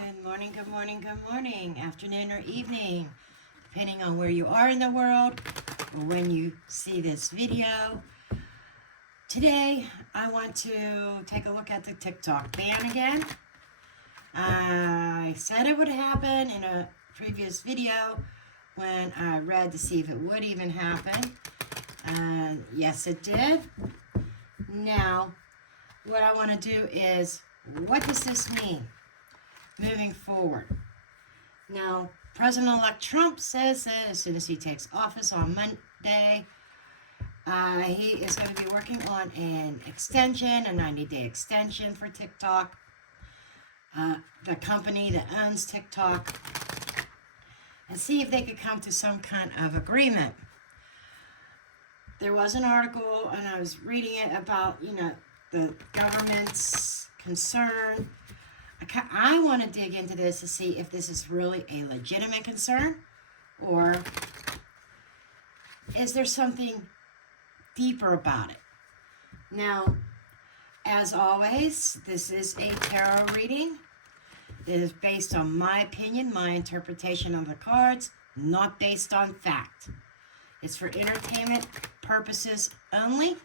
Good morning, good morning, good morning, afternoon or evening, depending on where you are in the world or when you see this video. Today, I want to take a look at the TikTok ban again. I said it would happen in a previous video when I read to see if it would even happen. And yes, it did. Now, what I want to do is, what does this mean moving forward? Now, President-elect Trump says that as soon as he takes office on Monday, he is going to be working on an extension, a 90-day extension for TikTok. The company that owns TikTok, and see if they could come to some kind of agreement. There was an article, and I was reading it about, the government's concern. I want to dig into this to see if this is really a legitimate concern, or is there something deeper about it? Now, as always, this is a tarot reading. It is based on my opinion, my interpretation of the cards, not based on fact. It's for entertainment purposes only.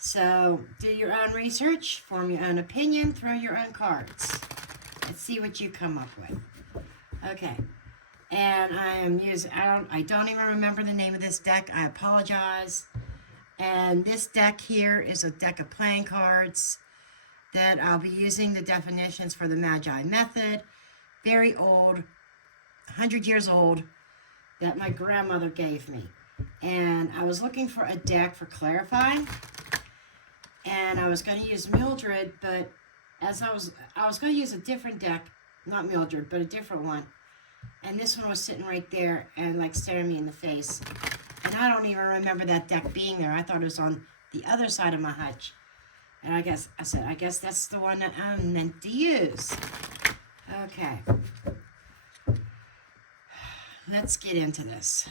So do your own research, form your own opinion, throw your own cards. Let's see what you come up with. Okay. And I am using, I don't even remember the name of this deck. I apologize. And this deck here is a deck of playing cards that I'll be using the definitions for the Magi method. Very old, 100 years old, that my grandmother gave me. And I was looking for a deck for clarifying. And I was going to use Mildred, but as I was going to use a different deck, not Mildred, but a different one. And this one was sitting right there and like staring me in the face. And I don't even remember that deck being there. I thought it was on the other side of my hutch. And I guess that's the one that I'm meant to use. Okay. Let's get into this.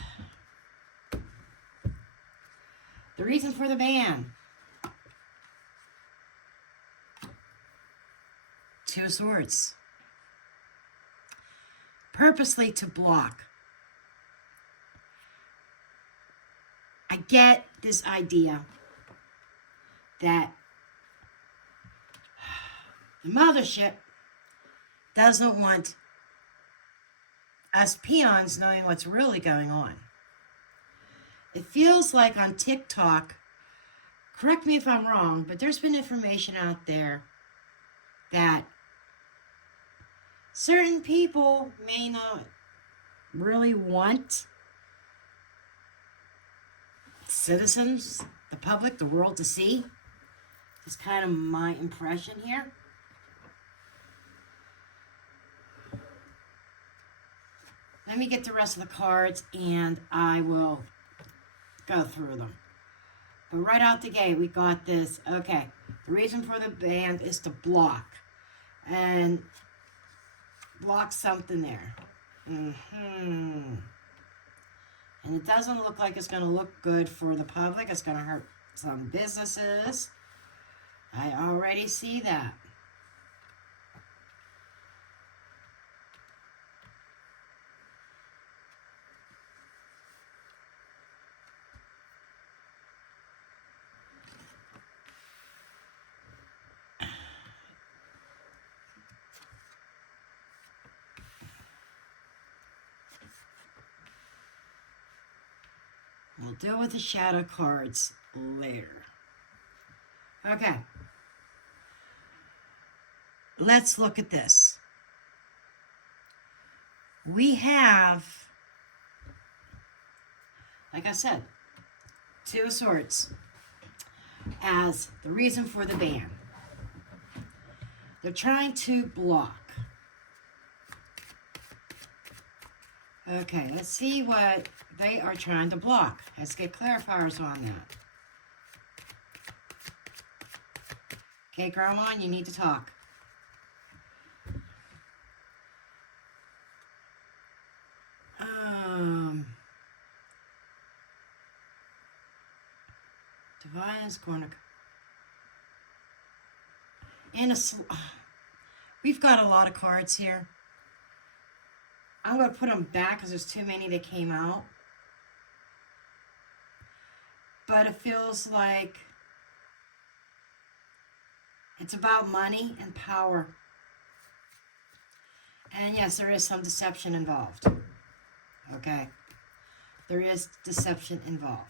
The reason for the ban. Two of Swords. Purposely to block. I get this idea that the mothership doesn't want us peons knowing what's really going on. It feels like on TikTok, correct me if I'm wrong, but there's been information out there that certain people may not really want citizens, the public, the world to see. It's kind of my impression here. Let me get the rest of the cards and I will go through them. But right out the gate, we got this. Okay, the reason for the ban is to block. And block something there. And it doesn't look like it's going to look good for the public. It's going to hurt some businesses. I already see that. We'll deal with the shadow cards later. Okay. Let's look at this. We have, like I said, Two of Swords as the reason for the ban. They're trying to block. Okay, let's see what they are trying to block. Let's get clarifiers on that. Okay, Grandma, you need to talk. Divine is going to... We've got a lot of cards here. I'm going to put them back because there's too many that came out. But it feels like it's about money and power. And yes, there is some deception involved. Okay? There is deception involved.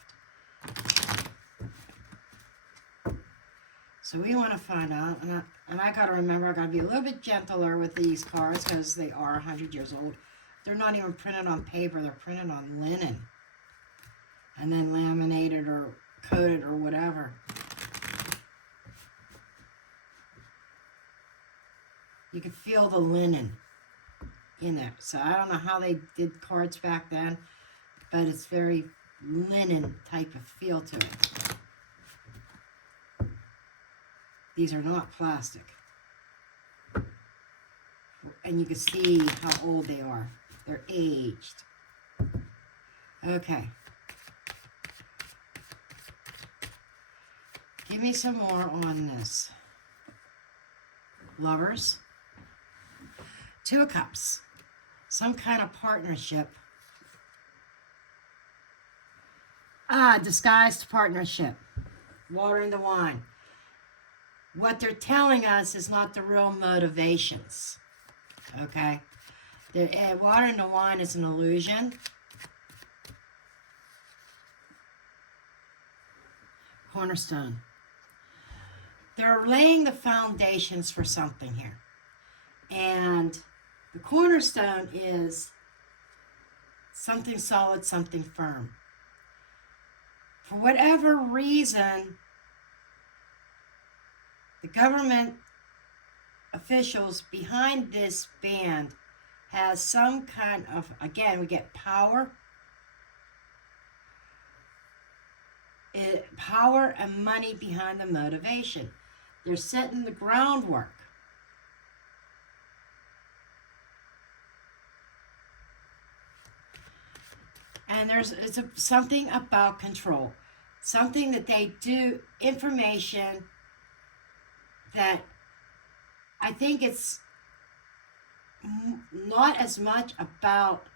So we want to find out, and I got to remember, I got to be a little bit gentler with these cards because they are 100 years old. They're not even printed on paper, they're printed on linen. And then laminated or coated or whatever. You can feel the linen in there. So I don't know how they did cards back then, but it's very linen type of feel to it. These are not plastic. And you can see how old they are. They're aged. Okay. Give me some more on this. Lovers. Two of Cups. Some kind of partnership. Disguised partnership. Watering the wine. What they're telling us is not the real motivations. Okay? Watering the wine is an illusion. Cornerstone. They're laying the foundations for something here. And the cornerstone is something solid, something firm. For whatever reason, the government officials behind this band has some kind of, again, we get power. Power and money behind the motivation. They're setting the groundwork. And it's something about control. Something that they do, information that I think it's not as much about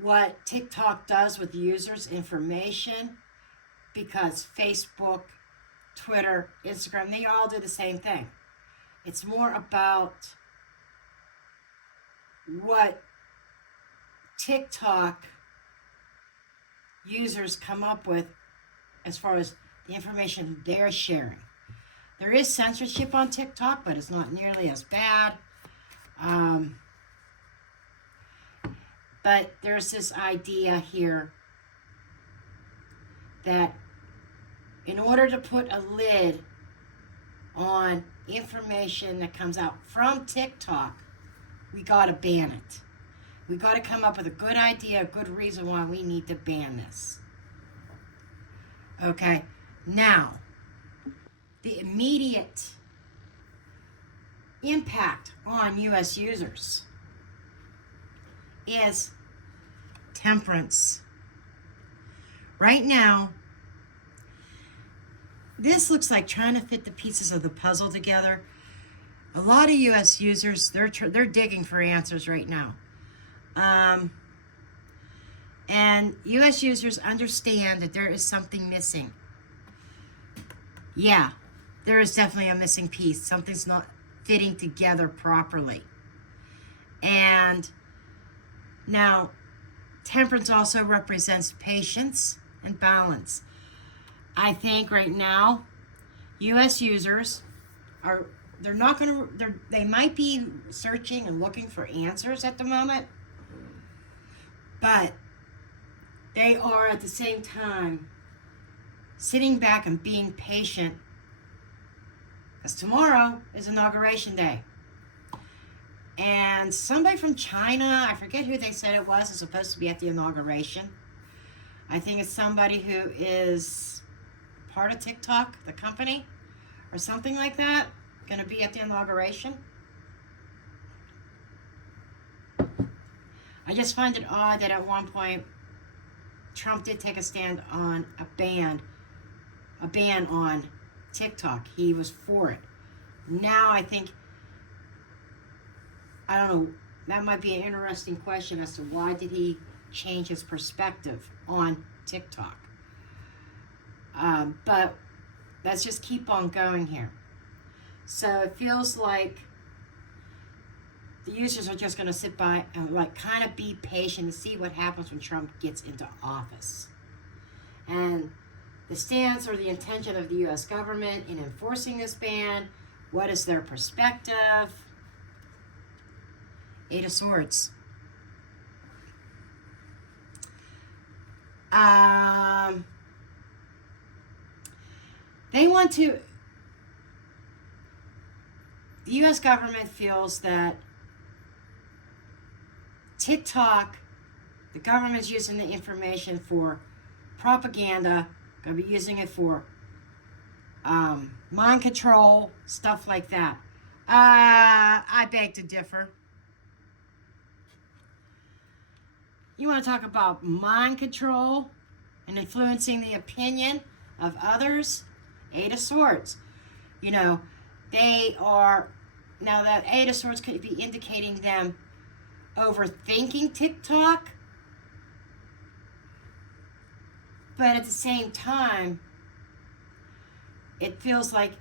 what TikTok does with users' information, because Facebook, Twitter, Instagram, they all do the same thing. It's more about what TikTok users come up with as far as the information they're sharing. There is censorship on TikTok, but it's not nearly as bad. But there's this idea here that in order to put a lid on information that comes out from TikTok, we got to ban it. We got to come up with a good idea, a good reason why we need to ban this. Okay, now, the immediate impact on U.S. users is temperance. Right now, this looks like trying to fit the pieces of the puzzle together. A lot of U.S. users, they're digging for answers right now. And U.S. users understand that there is something missing. Yeah, there is definitely a missing piece. Something's not fitting together properly. And now, temperance also represents patience and balance. I think right now, U.S. users they might be searching and looking for answers at the moment, but they are at the same time sitting back and being patient, because tomorrow is Inauguration Day. And somebody from China, I forget who they said it was, is supposed to be at the inauguration. I think it's somebody who is part of TikTok, the company, or something like that, going to be at the inauguration. I just find it odd that at one point Trump did take a stand on a ban on TikTok. He was for it. Now I think I don't know, that might be an interesting question as to why did he change his perspective on TikTok. But let's just keep on going here. So it feels like the users are just going to sit by and like kind of be patient and see what happens when Trump gets into office. And the stance or the intention of the U.S. government in enforcing this ban, what is their perspective? Eight of Swords. They want to, the U.S. government feels that TikTok, the government's using the information for propaganda, going to be using it for mind control, stuff like that. I beg to differ. You want to talk about mind control and influencing the opinion of others? Eight of Swords. You know, they are, now that Eight of Swords could be indicating them overthinking TikTok, but at the same time, it feels like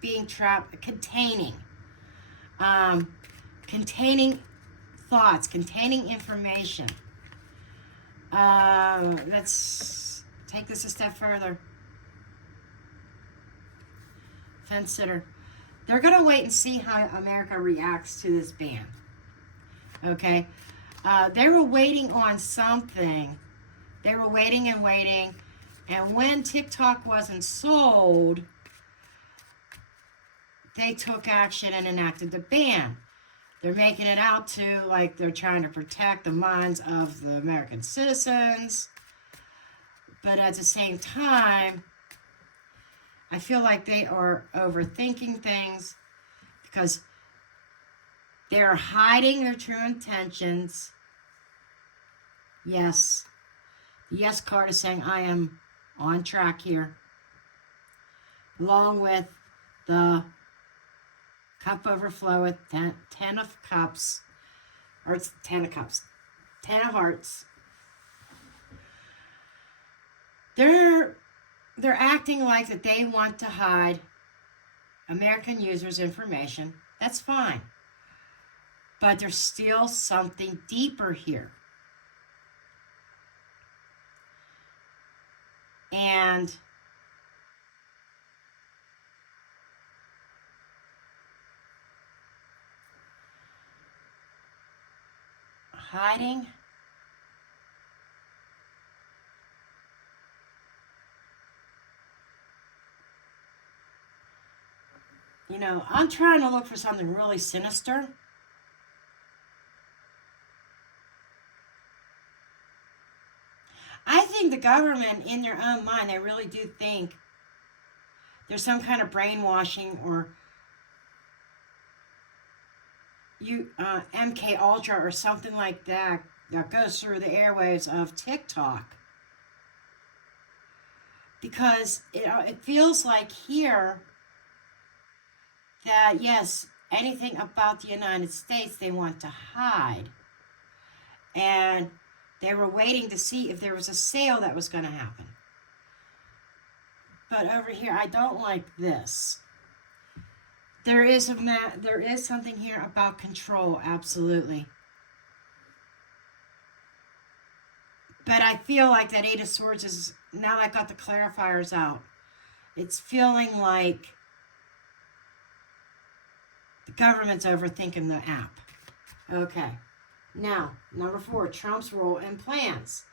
being trapped, containing thoughts, containing information. Let's take this a step further. Fence sitter. They're going to wait and see how America reacts to this ban. Okay? They were waiting on something. They were waiting and waiting. And when TikTok wasn't sold, they took action and enacted the ban. They're making it out to like they're trying to protect the minds of the American citizens. But at the same time, I feel like they are overthinking things because they are hiding their true intentions. Yes. The yes card is saying I am on track here. Along with the cup overflow with 10 of cups. Or it's 10 of cups. 10 of hearts. They're acting like that they want to hide American users' information. That's fine. But there's still something deeper here. And hiding. You know, I'm trying to look for something really sinister. I think the government, in their own mind, they really do think there's some kind of brainwashing or MK Ultra or something like that that goes through the airwaves of TikTok. Because it feels like here that, yes, anything about the United States they want to hide. And they were waiting to see if there was a sale that was going to happen. But over here, I don't like this. There is something here about control, absolutely. But I feel like that Eight of Swords is, now that I got the clarifiers out, it's feeling like the government's overthinking the app. Okay. Now, number 4, Trump's role and plans.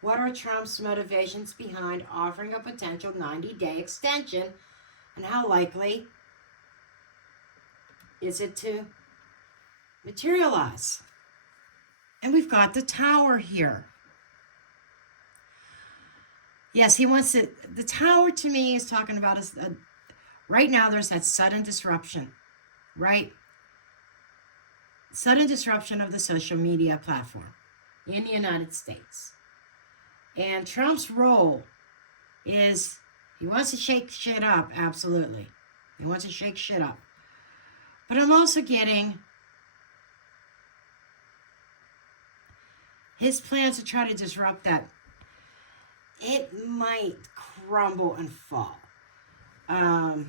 What are Trump's motivations behind offering a potential 90-day extension, and how likely is it to materialize? And we've got the Tower here. Yes, he wants it. The Tower to me is talking about right now there's that sudden disruption, right? Sudden disruption of the social media platform in the United States. And Trump's role is he wants to shake shit up, absolutely. He wants to shake shit up. But I'm also getting His plans to try to disrupt that, it might crumble and fall. Let's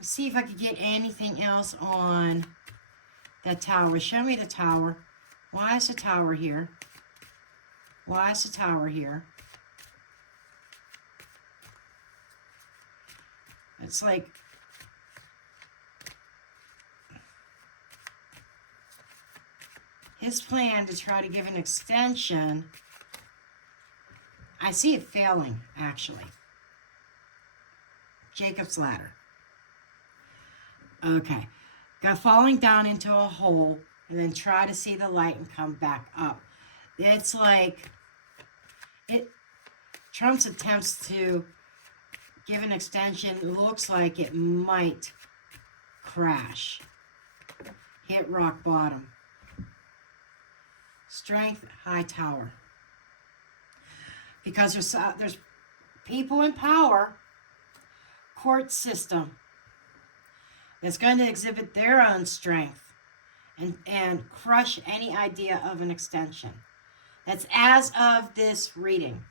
see if I could get anything else on that tower. Show me the tower. Why is the tower here? Why is the tower here? It's like his plan to try to give an extension. I see it failing, actually. Jacob's ladder. Okay. Got falling down into a hole and then try to see the light and come back up. It's like Trump's attempts to give an extension looks like it might crash. Hit rock bottom. Strength, high tower. Because there's people in power, court system, that's going to exhibit their own strength and crush any idea of an extension. That's as of this reading.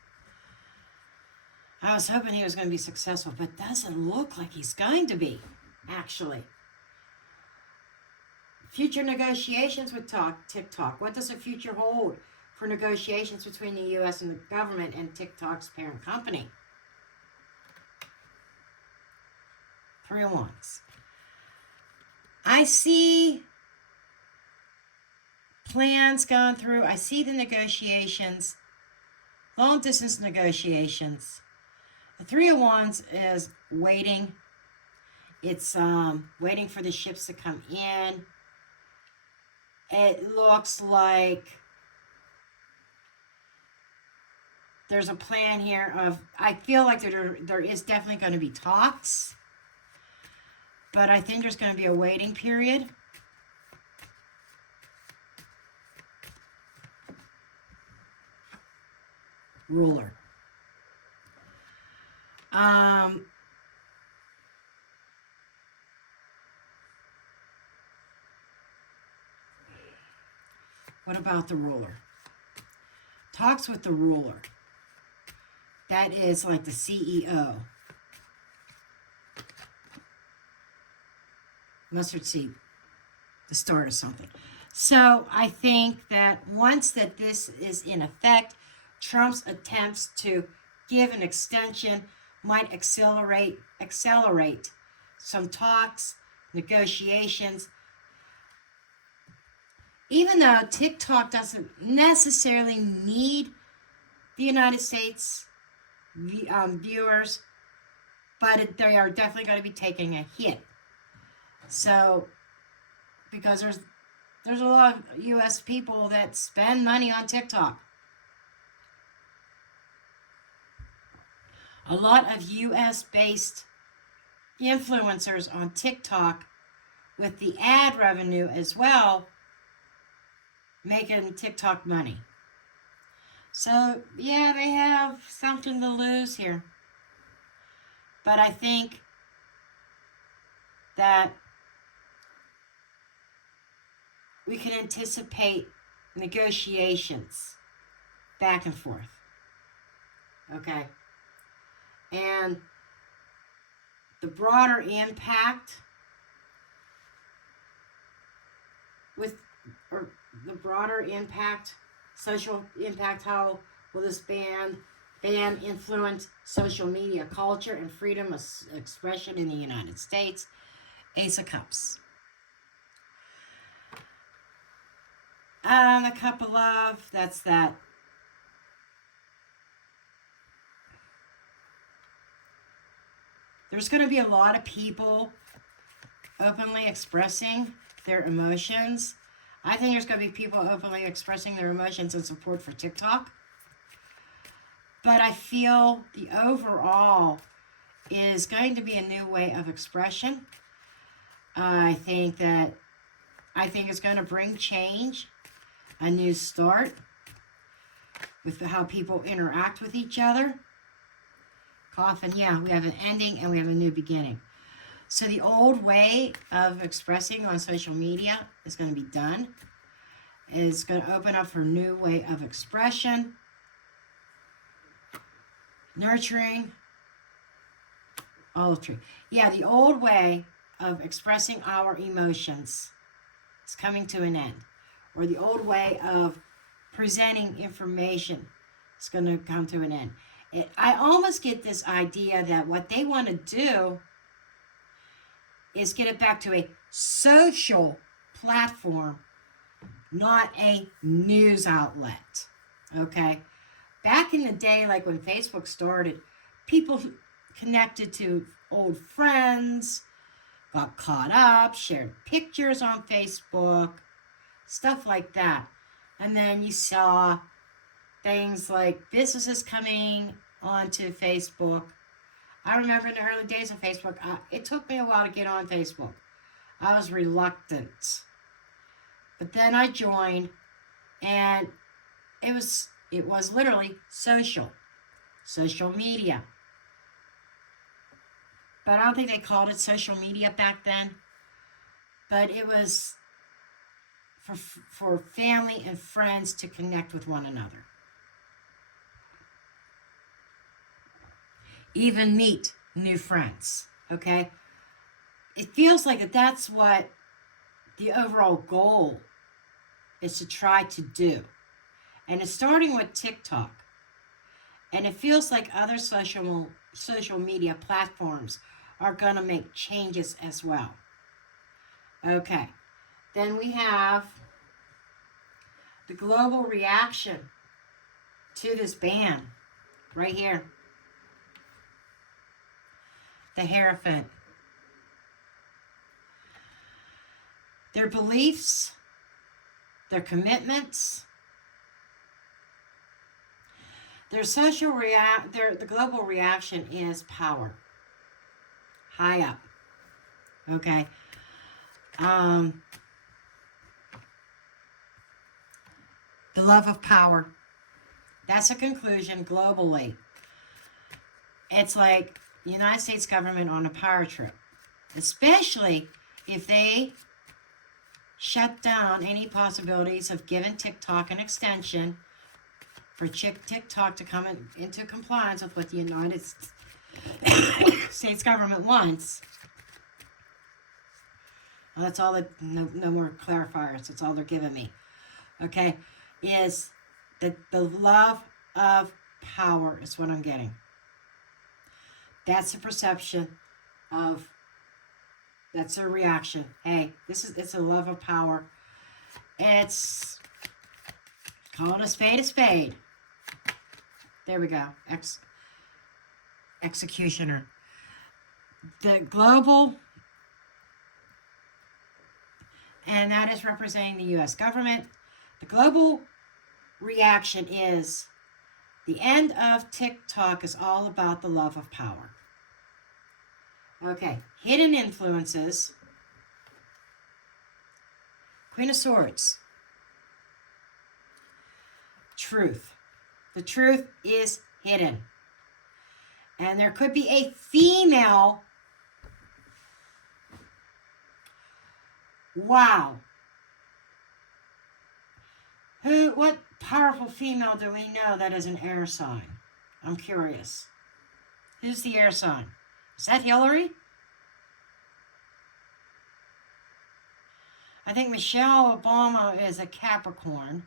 I was hoping he was going to be successful, but doesn't look like he's going to be, actually. Future negotiations with TikTok. What does the future hold for negotiations between the U.S. and the government and TikTok's parent company? 3 of Wands. I see plans going through. I see the negotiations, long distance negotiations. The 3 of Wands is waiting. It's waiting for the ships to come in. It looks like there's a plan here of, I feel like there is definitely going to be talks, but I think there's going to be a waiting period. Ruler. What about the ruler? Talks with the ruler. That is like the CEO. Mustard seed. The start of something. So I think that once that this is in effect, Trump's attempts to give an extension might accelerate some talks, negotiations. Even though TikTok doesn't necessarily need the United States viewers, but they are definitely going to be taking a hit. So, because there's a lot of U.S. people that spend money on TikTok. A lot of U.S.-based influencers on TikTok with the ad revenue as well, making TikTok money. So, yeah, they have something to lose here. But I think that we can anticipate negotiations back and forth. Okay? And the broader impact social impact, how will this ban influence social media culture and freedom of expression in the United States? Ace of Cups. The Cup of Love, that's that. There's going to be a lot of people openly expressing their emotions. I think there's going to be people openly expressing their emotions in support for TikTok. But I feel the overall is going to be a new way of expression. I think it's going to bring change, a new start with how people interact with each other. Coffin, yeah, we have an ending and we have a new beginning. So the old way of expressing on social media is going to be done. is going to open up for a new way of expression, nurturing, olive tree. Yeah, the old way of expressing our emotions is coming to an end. Or the old way of presenting information is going to come to an end. I almost get this idea that what they want to do is get it back to a social platform, not a news outlet. Okay? Back in the day, like when Facebook started, people connected to old friends, got caught up, shared pictures on Facebook, stuff like that. And then you saw things like businesses coming onto Facebook. I remember in the early days of Facebook, it took me a while to get on Facebook. I was reluctant. But then I joined, and it was literally social media. But I don't think they called it social media back then. But it was for family and friends to connect with one another. Even meet new friends, okay? It feels like that's what the overall goal is to try to do. And it's starting with TikTok. And it feels like other social media platforms are going to make changes as well. Okay. Then we have the global reaction to this ban right here. The Hierophant. Their beliefs, their commitments, their the global reaction is power. High up. Okay. The love of power. That's a conclusion globally. It's like the United States government on a power trip. Especially if they shut down any possibilities of giving TikTok an extension for TikTok to come into compliance with what the United States government wants. Well, that's all no more clarifiers. That's all they're giving me. Okay, is that the love of power is what I'm getting. That's the perception of. That's their reaction. Hey, it's a love of power. It's calling a spade a spade. There we go. Executioner. The global, and that is representing the U.S. government. The global reaction is the end of TikTok is all about the love of power. Okay, hidden influences. Queen of Swords. Truth. The truth is hidden. And there could be a female. Wow. What powerful female do we know that is an air sign? I'm curious. Who's the air sign? Is that Hillary? I think Michelle Obama is a Capricorn.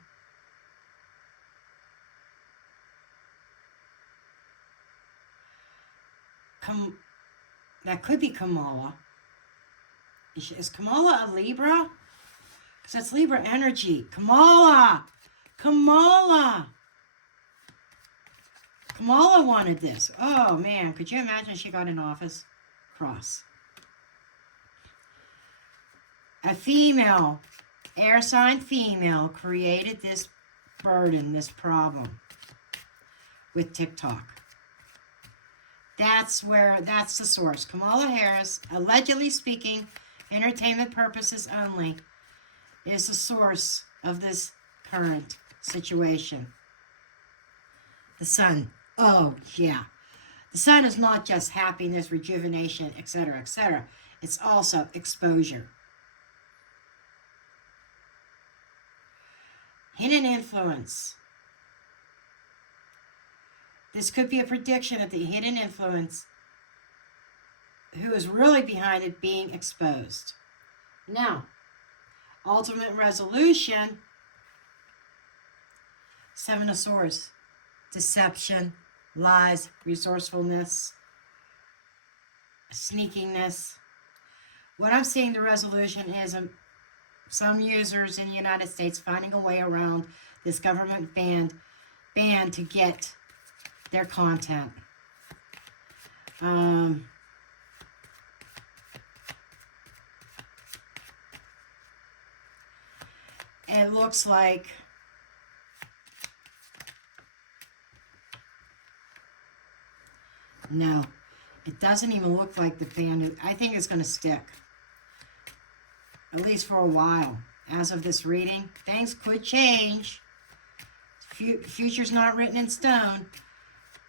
That could be Kamala. Is Kamala a Libra? Because that's Libra energy. Kamala wanted this. Oh, man. Could you imagine she got in office? Cross. A female, air sign female, created this burden, this problem with TikTok. That's the source. Kamala Harris, allegedly speaking, entertainment purposes only, is the source of this current situation. The sun. Oh, yeah. The sun is not just happiness, rejuvenation, etc., etc. It's also exposure. Hidden influence. This could be a prediction of the hidden influence who is really behind it being exposed. Now, ultimate resolution. Seven of Swords. Deception, lies, resourcefulness, sneakiness. What I'm seeing the resolution is some users in the United States finding a way around this government ban to get their content. It looks like no, it doesn't even look like the ban. I think it's going to stick, at least for a while. As of this reading, things could change. Future's not written in stone,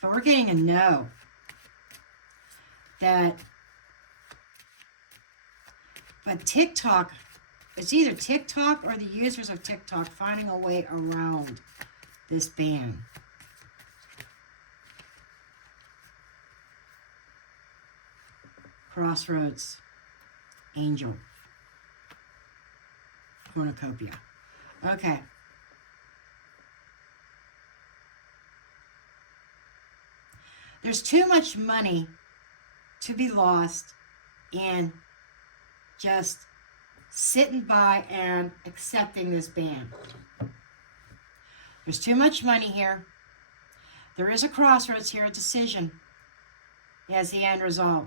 but we're getting a no. But TikTok, it's either TikTok or the users of TikTok finding a way around this ban. Crossroads, Angel, Cornucopia. Okay. There's too much money to be lost in just sitting by and accepting this ban. There's too much money here. There is a crossroads here, a decision as the end result.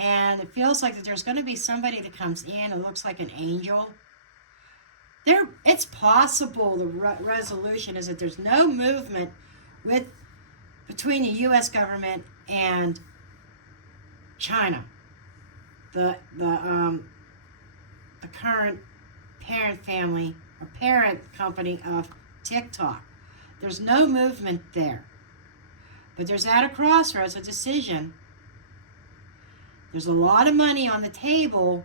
And it feels like that there's going to be somebody that comes in and looks like an angel. It's possible the resolution is that there's no movement between the U.S. government and China, the current parent family or parent company of TikTok. There's no movement there, but there's at a crossroads a decision. There's a lot of money on the table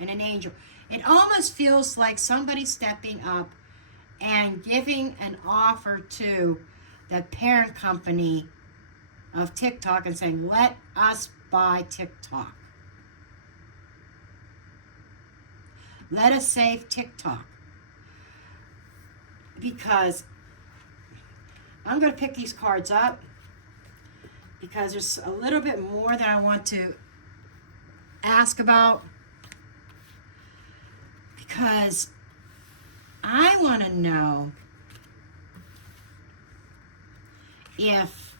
and an angel. It almost feels like somebody stepping up and giving an offer to that parent company of TikTok and saying, let us buy TikTok. Let us save TikTok. Because I'm going to pick these cards up because there's a little bit more that I want to ask about, because I want to know if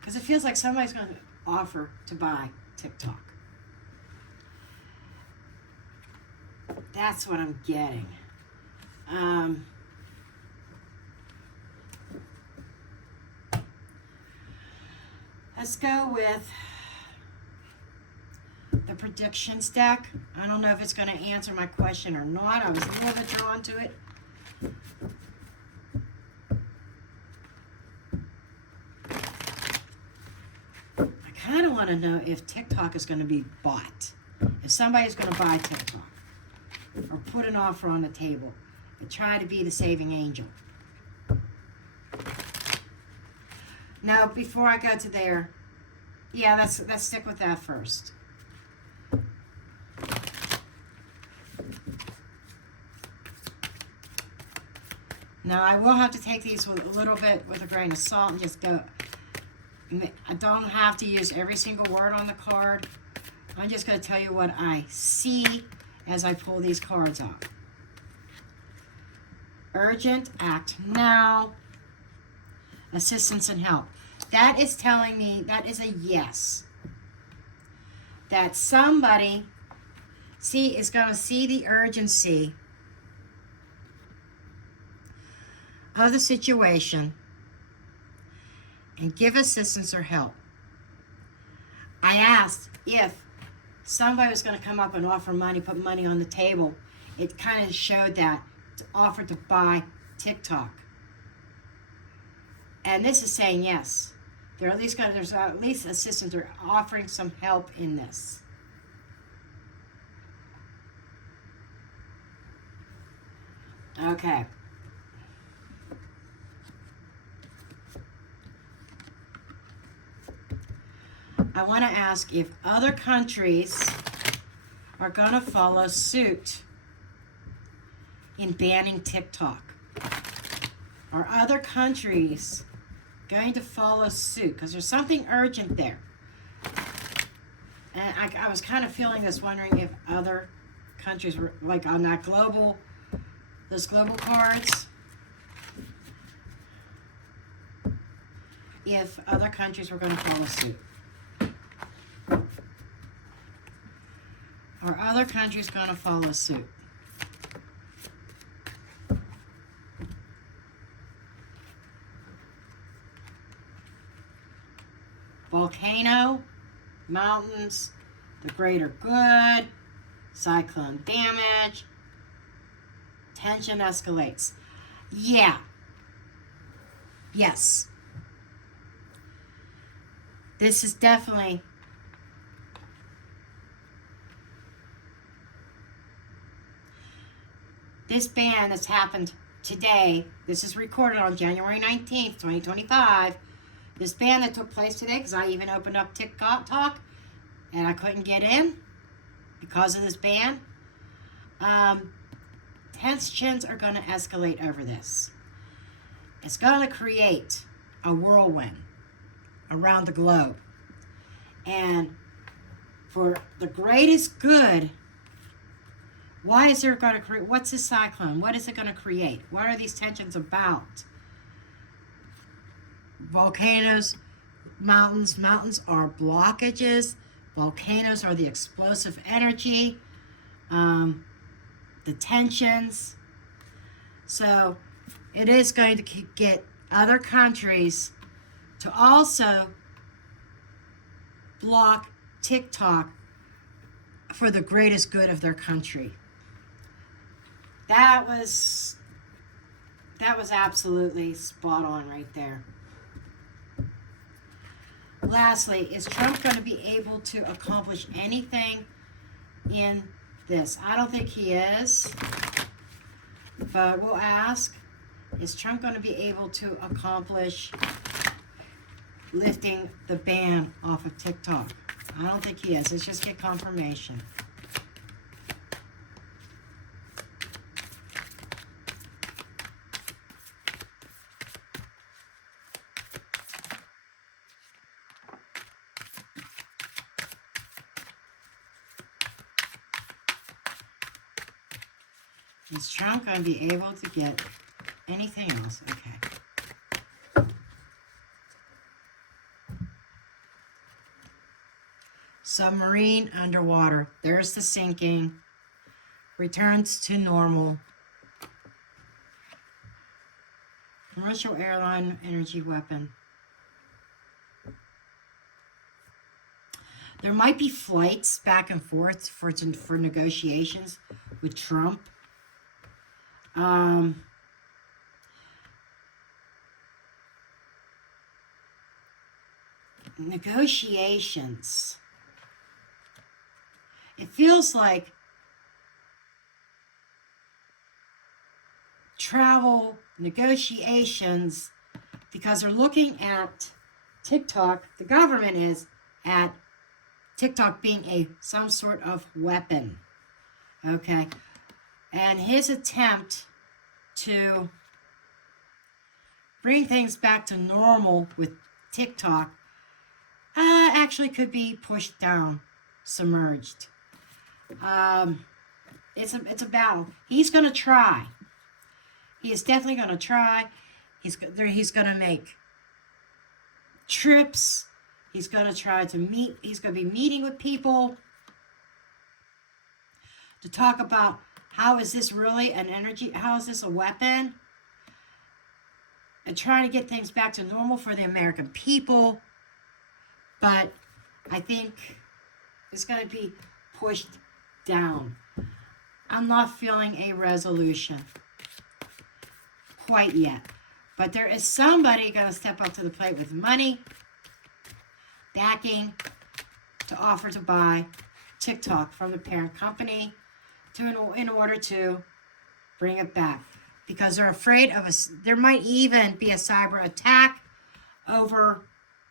because it feels like somebody's going to offer to buy TikTok. That's what I'm getting. Let's go with the predictions deck. I don't know if it's going to answer my question or not. I was a little bit drawn to it. I kind of want to know if TikTok is going to be bought. If somebody's going to buy TikTok or put an offer on the table and try to be the saving angel. Now, before I go to there, yeah, let's stick with that first. Now, I will have to take these with a little bit with a grain of salt and just go. I don't have to use every single word on the card. I'm just going to tell you what I see as I pull these cards out. Urgent, act now. Assistance and help. That is telling me, that is a yes. That somebody is going to see the urgency of the situation and give assistance or help. I asked if somebody was going to come up and offer money, put money on the table. It kind of showed that to offer to buy TikTok. And this is saying yes, They're at least going. There's at least assistance. They're offering some help in this. Okay. I want to ask if other countries are going to follow suit in banning TikTok. Are other countries going to follow suit? Because there's something urgent there. And I was kind of feeling this, wondering if other countries were, like on that global, those global cards, if other countries were going to follow suit. Are other countries going to follow suit? Volcano, mountains, the greater good, cyclone damage, tension escalates. Yeah. Yes. This is definitely this ban that's happened today. This is recorded on January 19th, 2025. This ban that took place today, because I even opened up TikTok and I couldn't get in because of this ban. Tensions are going to escalate over this. It's going to create a whirlwind around the globe. And for the greatest good, why is there going to create, what's this cyclone? What is it going to create? What are these tensions about? Volcanoes, mountains. Mountains are blockages. Volcanoes are the explosive energy, the tensions. So it is going to get other countries to also block TikTok for the greatest good of their country. That was absolutely spot on right there. Lastly, is Trump going to be able to accomplish anything in this? I don't think he is, but we'll ask, is Trump going to be able to accomplish lifting the ban off of TikTok? I don't think he is. Let's just get confirmation. Is Trump going to be able to get anything else? Okay. Submarine underwater. There's the sinking. Returns to normal. Commercial airline energy weapon. There might be flights back and forth for negotiations with Trump. Negotiations. It feels like travel negotiations, because they're looking at TikTok. The government is at TikTok being some sort of weapon. Okay. And his attempt to bring things back to normal with TikTok actually could be pushed down, submerged. It's a battle. He's going to try. He is definitely going to try. He's going to make trips. He's going to try to meet. He's going to be meeting with people to talk about how is this really an energy, how is this a weapon? And trying to get things back to normal for the American people. But I think it's going to be pushed down. I'm not feeling a resolution quite yet. But there is somebody going to step up to the plate with money backing to offer to buy TikTok from the parent company in order to bring it back, because they're afraid of there might even be a cyber attack over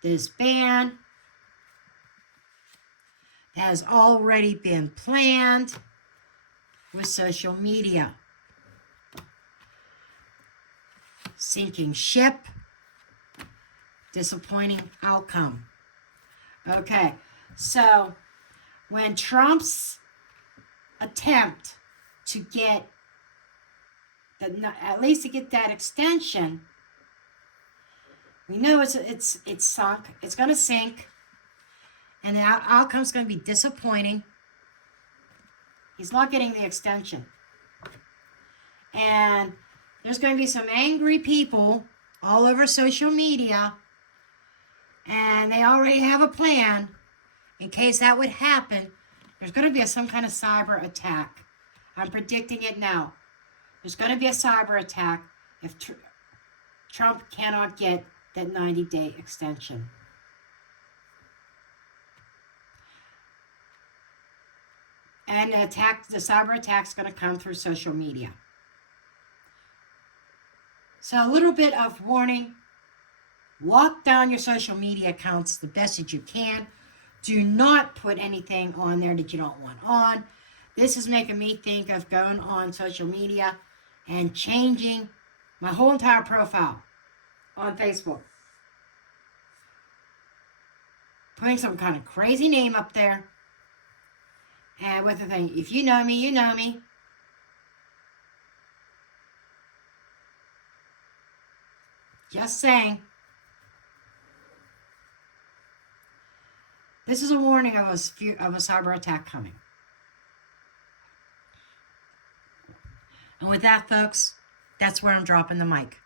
this ban that has already been planned with social media. Sinking ship, disappointing outcome. Okay, so when Trump's attempt to get at least to get that extension, we know it's sunk. It's going to sink, and the outcome's going to be disappointing. He's not getting the extension, and there's going to be some angry people all over social media, and they already have a plan in case that would happen. There's going to be some kind of cyber attack. I'm predicting it now. There's going to be a cyber attack if Trump cannot get that 90-day extension. And the cyber attack is going to come through social media. So a little bit of warning. Lock down your social media accounts the best that you can. Do not put anything on there that you don't want on. This is making me think of going on social media and changing my whole entire profile on Facebook. Putting some kind of crazy name up there. And with the thing, if you know me, you know me. Just saying. This is a warning of a cyber attack coming. And with that, folks, that's where I'm dropping the mic.